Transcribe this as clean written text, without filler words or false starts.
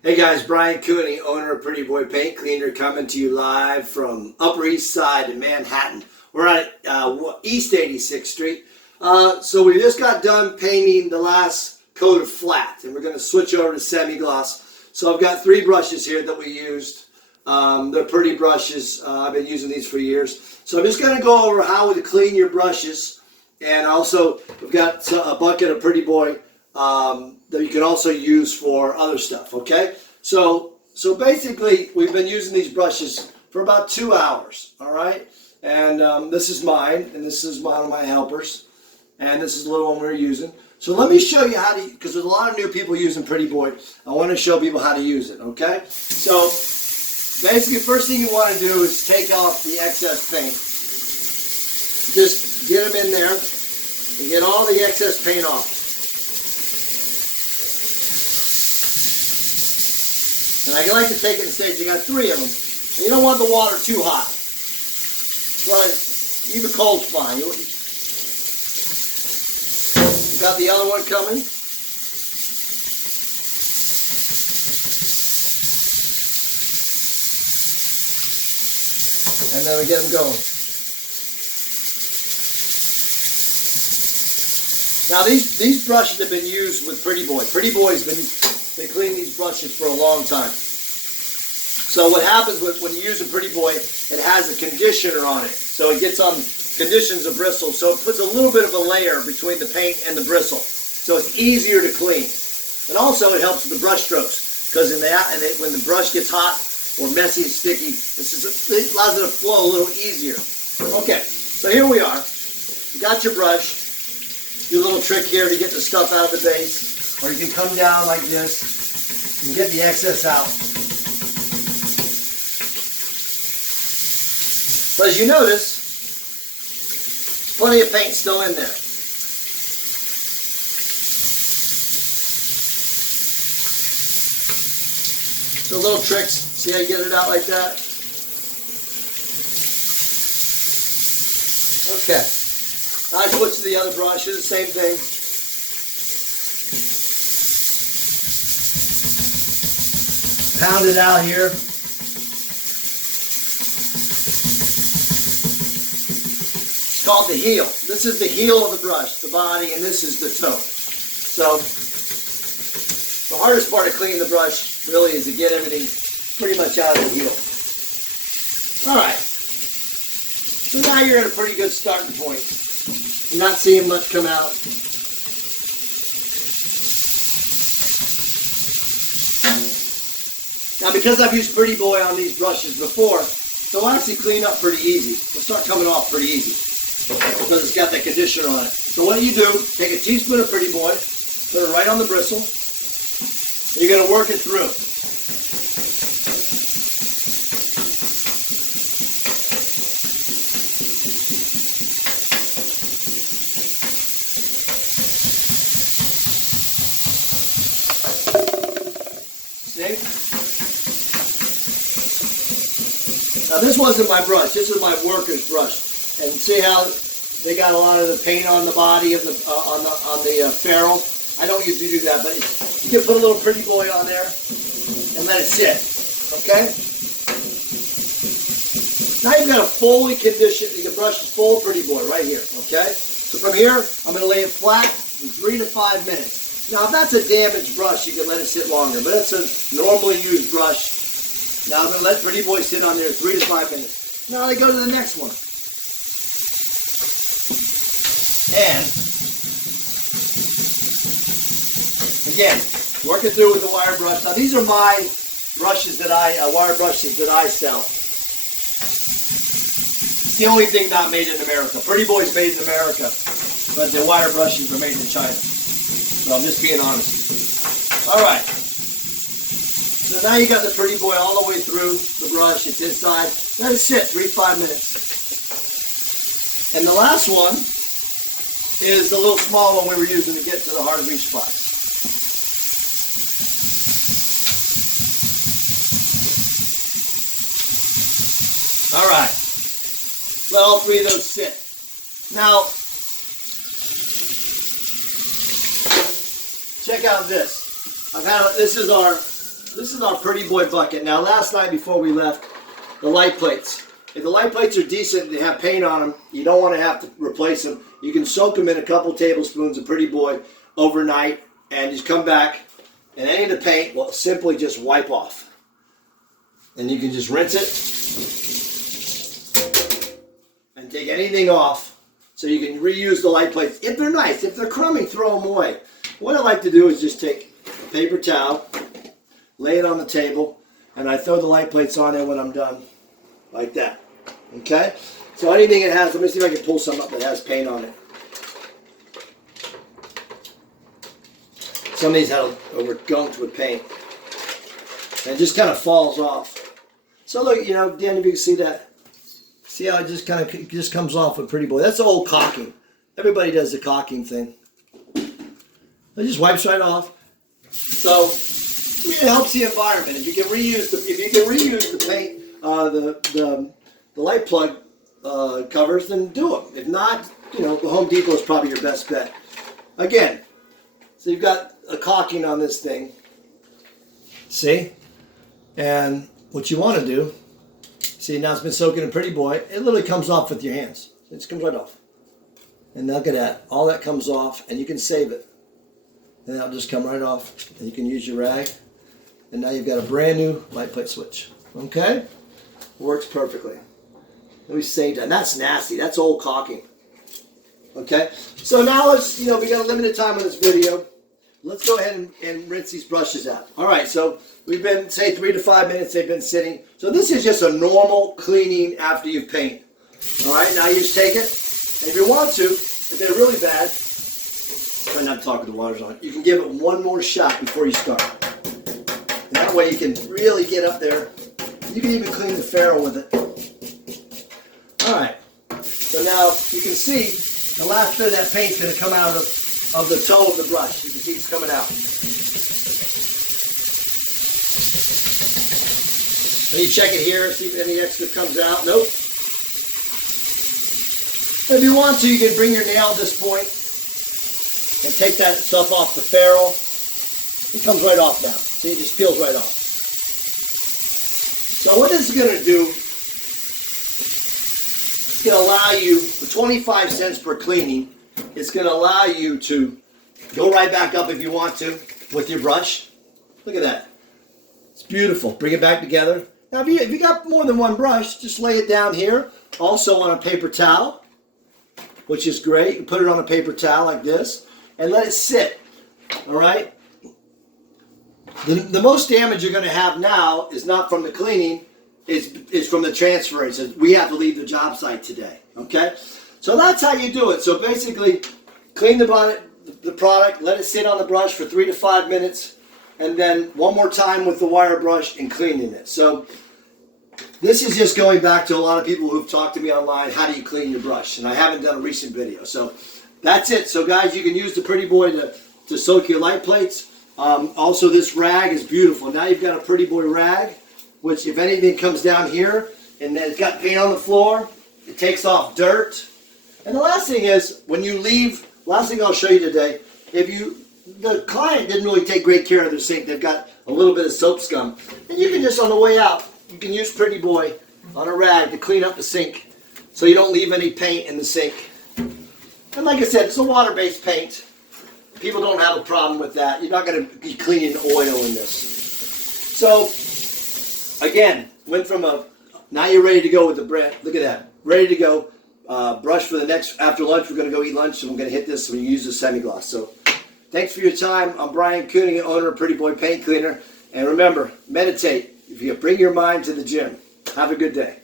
Hey guys, Brian Cooney, owner of Pretty Boy Paint Cleaner, coming to you live from Upper East Side in Manhattan. We're at East 86th Street. So we just got done painting the last coat of flat, and we're going to switch over to semi-gloss. So I've got 3 brushes here that we used. They're pretty brushes. I've been using these for years. So I'm just going to go over how to clean your brushes, and also we've got a bucket of Pretty Boy that you can also use for other stuff, okay? So basically, we've been using these brushes for about 2 hours, all right? And this is mine, and this is one of my helpers, and this is the little one we're using. So let me show you how to, because there's a lot of new people using Pretty Boy. I want to show people how to use it, okay? So basically, first thing you want to do is take off the excess paint. Just get them in there and get all the excess paint off. And I like to take it in stages. You got 3 of them. You don't want the water too hot. But even cold's fine. You got the other one coming. And then we get them going. Now these brushes have been used with Pretty Boy. Pretty Boy's been cleaning these brushes for a long time. So what happens when you use a Pretty Boy, it has a conditioner on it. So it gets on conditions of bristle. So it puts a little bit of a layer between the paint and the bristle. So it's easier to clean. And also it helps with the brush strokes. Because when the brush gets hot or messy and sticky, it allows it to flow a little easier. Okay, so here we are. You got your brush. Do a little trick here to get the stuff out of the base. Or you can come down like this and get the excess out. But as you notice, plenty of paint still in there. So little tricks, see how you get it out like that? Okay. Now I switch to the other brush, do the same thing. Pound it out here. It's called the heel. This is the heel of the brush, the body, and this is the toe. So the hardest part of cleaning the brush really is to get everything pretty much out of the heel. Alright. So now you're at a pretty good starting point. You're not seeing much come out. Now because I've used Pretty Boy on these brushes before, they'll actually clean up pretty easy. They'll start coming off pretty easy because it's got that conditioner on it. So what you do, take a teaspoon of Pretty Boy, put it right on the bristle, and you're going to work it through. See? Now this wasn't my brush, this is my worker's brush. And see how they got a lot of the paint on the body of the on the ferrule? I don't usually do that, but you can put a little Pretty Boy on there and let it sit. Okay? Now you've got a fully conditioned, the brush is full of Pretty Boy right here. Okay? So from here, I'm going to lay it flat in 3 to 5 minutes. Now if that's a damaged brush, you can let it sit longer, but that's a normally used brush. Now I'm going to let Pretty Boy sit on there 3 to 5 minutes. Now I go to the next one. And, again, work it through with the wire brush. Now these are my brushes that wire brushes that I sell. It's the only thing not made in America. Pretty Boy's made in America, but the wire brushes are made in China. So I'm just being honest. Alright. So now you got the Pretty Boy all the way through the brush. It's inside. Let it sit 3 to 5 minutes. And the last one is the little small one we were using to get to the hard grease spots. Alright. Let all 3 of those sit. Now, check out this. This is our This is our pretty boy bucket. Now last night before we left, the light plates. If the light plates are decent, they have paint on them, you don't want to have to replace them. You can soak them in a couple tablespoons of pretty boy overnight and just come back and any of the paint will simply just wipe off. And you can just rinse it and take anything off so you can reuse the light plates. If they're nice, if they're crummy, throw them away. What I like to do is just take a paper towel, lay it on the table, and I throw the light plates on there when I'm done, like that. Okay? So anything it has, let me see if I can pull some up that has paint on it. Some of these were gunked with paint. And it just kind of falls off. So look, you know, Dan, if you can see that. See how it just kind of just comes off with pretty boy. That's the old caulking. Everybody does the caulking thing. It just wipes right off. So I mean, it helps the environment. If you can reuse the paint, the light plug covers, then do them. If not, you know, the Home Depot is probably your best bet. Again, so you've got a caulking on this thing. See? And what you want to do, see, now it's been soaking in pretty boy. It literally comes off with your hands. It just comes right off. And look at that. All that comes off, and you can save it. And that'll just come right off. And you can use your rag. And now you've got a brand new light plate switch. Okay? Works perfectly. We saved that. And that's nasty. That's old caulking. Okay? So now let's, you know, we got a limited time on this video. Let's go ahead and rinse these brushes out. All right, so we've been, say, 3 to 5 minutes they've been sitting. So this is just a normal cleaning after you paint. All right, now you just take it. And if you want to, if they're really bad, try not to talk with the water's on. You can give it one more shot before you start. And that way you can really get up there. You can even clean the ferrule with it. All right, so now you can see the last bit of that paint's going to come out of the toe of the brush. You can see it's coming out. Then you check it here, see if any extra comes out. Nope. If you want to, you can bring your nail at this point and take that stuff off the ferrule. It comes right off now. See, it just peels right off. So what this is going to do, it's going to allow you, for 25 cents per cleaning, it's going to allow you to go right back up if you want to with your brush. Look at that. It's beautiful. Bring it back together. Now, if you got more than one brush, just lay it down here. Also on a paper towel, which is great. You put it on a paper towel like this and let it sit. All right? The most damage you're going to have now is not from the cleaning, is from the transferring. So we have to leave the job site today. Okay? So that's how you do it. So basically, clean the product, let it sit on the brush for 3 to 5 minutes, and then one more time with the wire brush and cleaning it. So this is just going back to a lot of people who've talked to me online, how do you clean your brush? And I haven't done a recent video. So that's it. So guys, you can use the Pretty Boy to soak your light plates. Also, this rag is beautiful. Now you've got a Pretty Boy rag, which if anything comes down here and then it's got paint on the floor, it takes off dirt. And the last thing is, when you leave, last thing I'll show you today, the client didn't really take great care of their sink, they've got a little bit of soap scum, and you can just, on the way out, you can use Pretty Boy on a rag to clean up the sink so you don't leave any paint in the sink. And like I said, it's a water-based paint. People don't have a problem with that. You're not going to be cleaning oil in this. So, again, went from now you're ready to go with the bread. Look at that. Ready to go. Brush for the next, after lunch, we're going to go eat lunch, and we're going to hit this when you use the semi-gloss. So, thanks for your time. I'm Brian Cooney, owner of Pretty Boy Paint Cleaner. And remember, meditate. If you bring your mind to the gym. Have a good day.